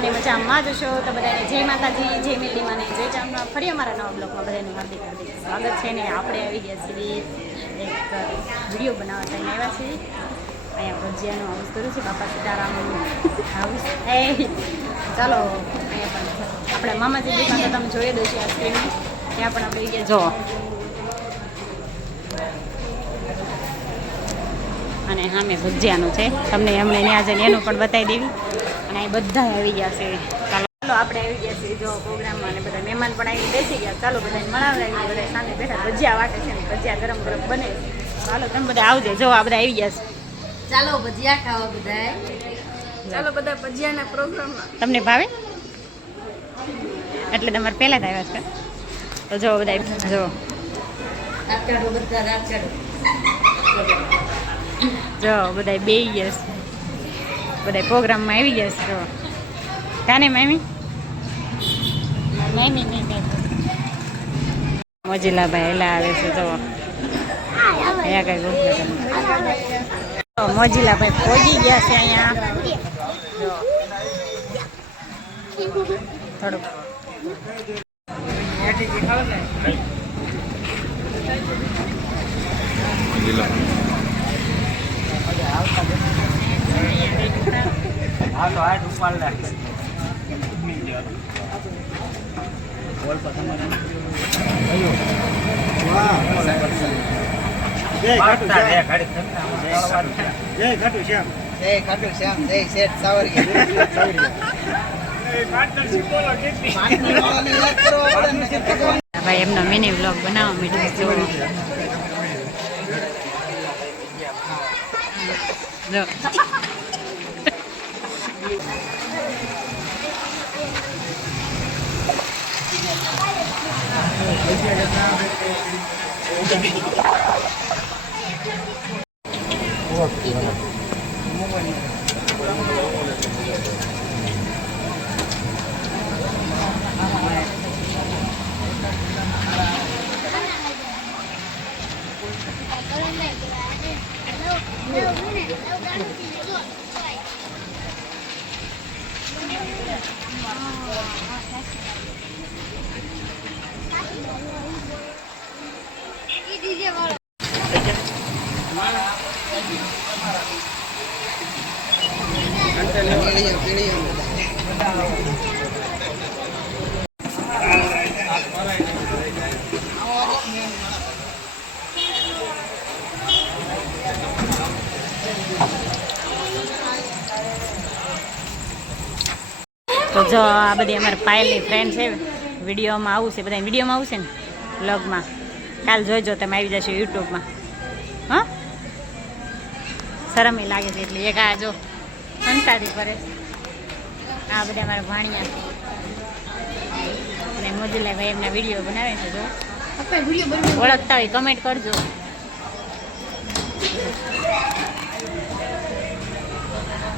અને મજામાં જ છો? તો બધાને જય માતાજી, જય મેલીમાં ને જય ચામના ફરી અમારા નવા બ્લોગમાં બધાનું હાર્દિક હાર્દિક સ્વાગત છે ને આપણે આવી ગયા છીએ એક વીડિયો બનાવવા ટાઈમ આવ્યા છીએ. અહીંયા ભજીયાનું હાઉસ કર્યું છે, બાપા સીતારામનું હાઉસ એ, ચાલો, અહીંયા પણ આપણે મામાજી દુકાન તમે જોઈ દો છો આ સ્ક્રીનમાં ત્યાં પણ આપણે ગયા. જો અને સામે ભજીયાનું છે. તમને એમને ત્યાં જઈને એનું પણ બતાવી દેવી. અને બધા આવી ગયા છે. ચાલો ચાલો આપણે આવી ગયા છીએ જો પ્રોગ્રામમાં અને બધા મહેમાન પણ આવી બેસી ગયા. ચાલો બધાને મળાવડાવી બધા સામે બેઠા. ભજીયા વાટે છે ને ભજીયા ગરમ ગરમ બને ચાલો તમે બધા આવજો. જો આ બધા આવી ગયા છે. ચાલો ભજીયા ખાવા બધા ચાલો બધા ભજીયાના પ્રોગ્રામમાં. તમને ભાવે? એટલે તમારે પહેલાં જ આવ્યા છે તો જો બધા જો જો બધા બે ગયા છે. બધા પ્રોગ્રામમાં આવી ગયા છે જો કાને મામી? નહીં મોજીલાભાઈ એલા આવે છે તો અહીંયા કઈ ગુજ્જા મોજીલાભાઈ પહોંચી ગયા છે અહીંયા. જો. થોડુંક જય ખાટુ શ્યામ જય શેઠ સાવરિયા ભાઈ એમનો મિની વ્લોગ બનાવવા માંડ્યો જો Thank you. જો તો જો આ બધી અમારી પાયલની ફ્રેન્ડ છે વિડીયોમાં આવું છે બધા વિડીયોમાં આવશે ને બ્લોગમાં કાલ જોઈજો તમે આવી જશો યુટ્યુબમાં. હા? શરમ લાગે છે એટલે એક આ જો સંતાથી કરે આ બધા અમારા ભાણિયા અને મોજીલા ભાઈ એમના વીડિયો બનાવે છે જો. ઓળખતા હોય કમેન્ટ કરજો.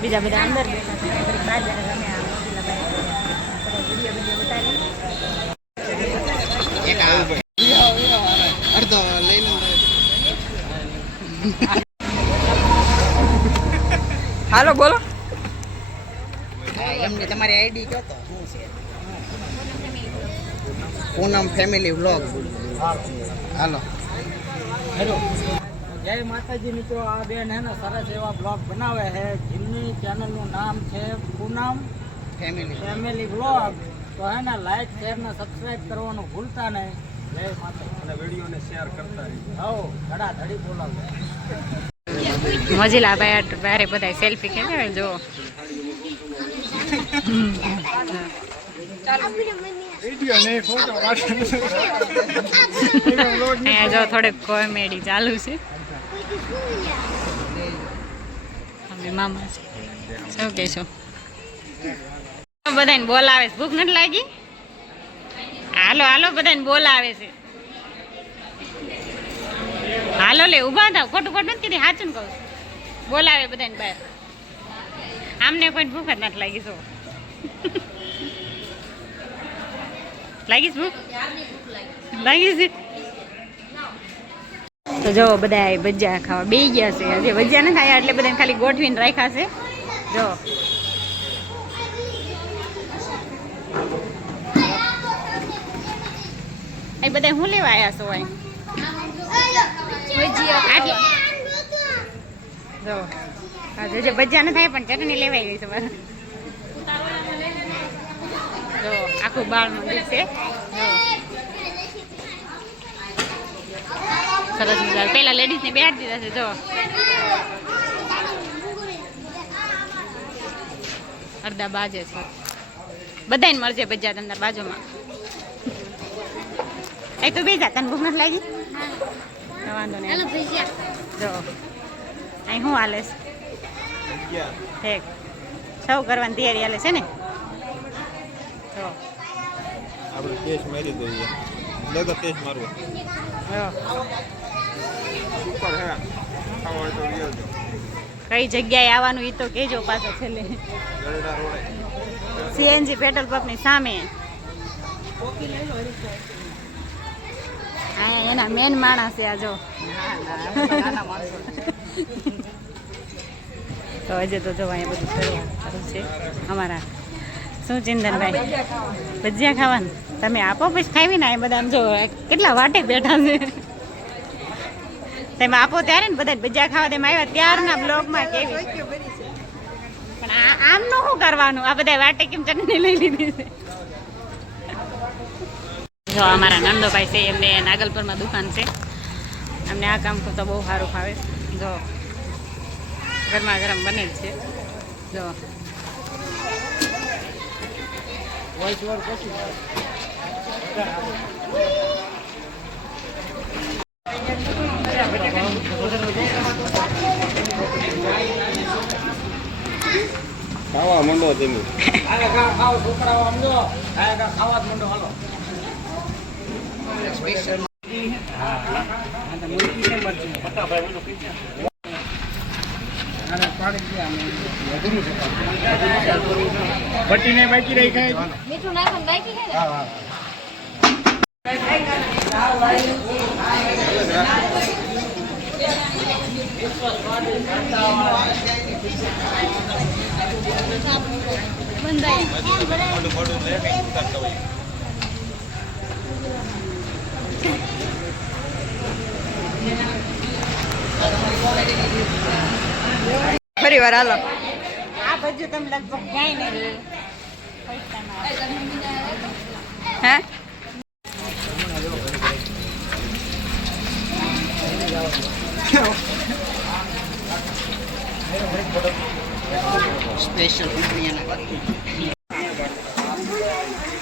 બીજા બધા અંદર બેઠા હાલો બોલો. એમની તમારી આઈડી કહો તો? શું છે પૂનમ ફેમિલી વ્લોગ હાલો. હેલો. જય માતાજી મિત્રો આ બેન હે ને સરસ એવા બ્લોગ બનાવે છે. જેમની ચેનલનું નામ છે પૂનમ ફેમિલી ફેમિલી બ્લોગ તો હે ને લાઈક શેર ને સબસ્ક્રાઇબ કરવાનું ભૂલતા નહીં. જય માતા અને વિડીયોને શેર કરતા હો ધડા ધડી બોલાવો મોજીલા ભાઈ બારે બધા સેલ્ફી ખેંચાવે જો જો થોડીક કોમેડી ચાલુ છે. અમે મામા છે. શું કહેશો? બધાને બોલાવે છે. ભૂખ નથી લાગી? હાલો હાલો, બધાને બોલાવે છે. હાલો, લે, ઊભા થાવ. ખોટું ખોટું નથી કીધી સાચું કહું. બોલાવે બધાને બહાર. આમને કોઈ ભૂખ જ નથી લાગી જો લાગીશ ભૂખ? લાગી છે? તો જો બધા ભજીયા ખાવા બે ગયા છે. હજી ભજીયા નથી આવ્યા, એટલે બધાને ખાલી ગોઠવીને રાખ્યા છે. જો અહીં બધા હું લેવા આવ્યા છો જો હા જો જો ભજીયા ન થાય, પણ ચટણી લેવાઈ ગઈ છે મારે. જો, આખું બાળ મંદિર છે. સરસ મજા પેલા લેડીઝ ને બેહાડી દીધા છે, જો. અડધા બાજે છે. બધાને મળશે ભજીયા તમને બાજુમાં. એ તો બે જા તને ભૂખ નથી લાગી? વાંધો નહીં. જો. અહીં શું હાલે છે? ઠીક. સૌ કરવાની તૈયારી હાલે છે ને? જો. આપણે કેસ મારી દઈએ. લગત કેસ મારવો. ઉપર હે. કઈ જગ્યાએ આવવાનું એ તો કહેજો પાછો છેલ્લે. સીએનજી પેટ્રોલ પંપની સામે. હા, એના મેન માણસ છે આ જો. તો હજે તો જો અહીંયા બધું સારું છે. અમારા શું ચિંતનભાઈ ભજીયા ખાવાનું. તમે આપો પછી ખાવી ને બધા જો કેટલા વાટે બેઠા છે. તમે આપો ત્યારે ને બધા ભજીયા ખાવા તેમ આવ્યા ત્યારના બ્લોગમાં કેવી. પણ આમનું શું કરવાનું? આ બધા વાટે કેમ ચટણી લઈ લીધી છે? જો અમારા નંદોભાઈ છે એમને નાગલપુરમાં દુકાન છે. અમને આ કામ કરતા બહુ સારું ફાવે. જો ગરમા ગરમ બને જ છે. જો. ખાવા મંડો તમે. ખાવા મંડો હાલો. બાકી રહી ખાય. મીઠું બાકી મોટું લે કંઈ ઉતારતા હોય ફરી વાર હાલો. આ બધું તમે લગભગ જાય નહીં હે? સ્પેશિયલ કંપનીના ના ભાઈ ના ના ના એવું કાંઈ નથી. પાંચ વાગે ક્યાં તો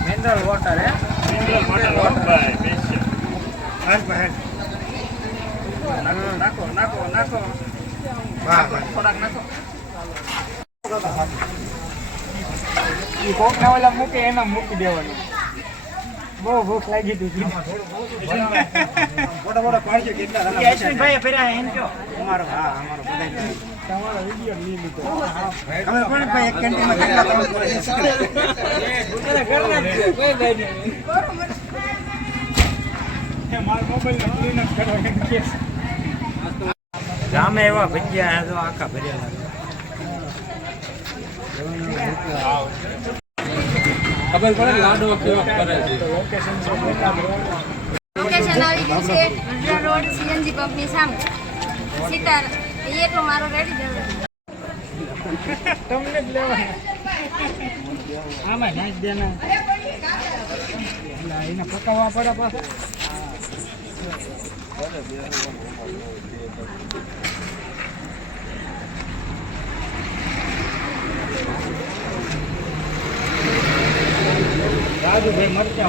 મિનરલ વોટર હે મિનરલ વોટર હાલ ભાઈ નાખો નાખો નાખો વાહ થોડાક નાખો ઈ કોક ના ઓલા મૂકે એને મૂકી દેવાનું બહુ ભૂખ લાગી હતી મોટા મોટા પાડજો કેટલા ભાઈ ફેર્યા એમ કયો અમારો હા અમારો બધા જામે એવા ભજીયા તો આખા ભર્યા ખબર પડે લાડો કેવો કરે છે. લોકેશન લોકેશન આવી ગયું છે. રોડ સીએનજી પંપની સામે. સીતાર એ તો મારો તમને જ લેવાના. આમાં નાખ દેના. એને પકાવવા પડે પાછા. રાજુભાઈ મરચા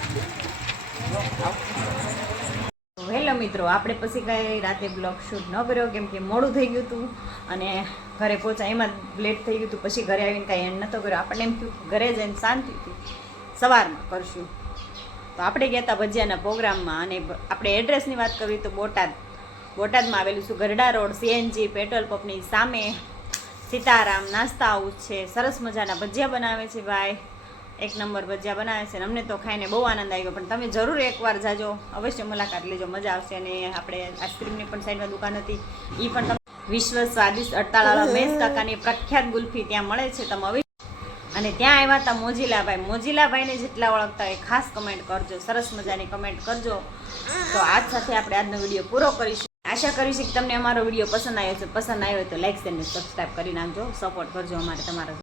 હેલો મિત્રો, આપણે પછી કાંઈ રાતે બ્લોગ શૂટ ન કર્યો, કેમ કે મોડું થઈ ગયું હતું અને ઘરે પહોંચા એમાં લેટ થઈ ગયું હતું, પછી ઘરે આવીને કાંઈ એન્ડ નહોતો કર્યો. આપણને એમ થયું ઘરે જઈને શાંતિથી સવારમાં કરશું. તો આપણે ગયા હતા ભજીયાના પ્રોગ્રામમાં અને આપણે એડ્રેસની વાત કરવી તો બોટાદ, બોટાદમાં આવેલું છું ગરડા રોડ સીએનજી પેટ્રોલ પંપની સામે સીતારામ નાસ્તા હાઉસ છે. સરસ મજાના ભજીયા બનાવે છે ભાઈ. એક નંબર ભજીયા બનાવે છે અમને તો ખાઈને બહુ આનંદ આવ્યો. પણ તમે જરૂર એકવાર જાજો. અવશ્ય મુલાકાત લેજો. મજા આવશે. અને આપણે આઈસ્ક્રીમની પણ સાઈડમાં દુકાન હતી. એ પણ તમે વિશ્વ સ્વાદિષ્ટ અડતાળાવાળા મેસ કાકાની પ્રખ્યાત ગુલ્ફી ત્યાં મળે છે. તમે અવશ્ય અને ત્યાં આવ્યા હતા મોજીલાભાઈ. મોજીલાભાઈને જેટલા ઓળખતા હોય ખાસ કમેન્ટ કરજો. સરસ મજાની કમેન્ટ કરજો. તો આજ સાથે આપણે આજનો વીડિયો પૂરો કરીશું. આશા કરીશું કે તમને અમારો વીડિયો પસંદ આવ્યો છે પસંદ આવ્યો તો લાઇક અને સબસ્ક્રાઈબ કરી નાખજો. સપોર્ટ કરજો અમારે તમારા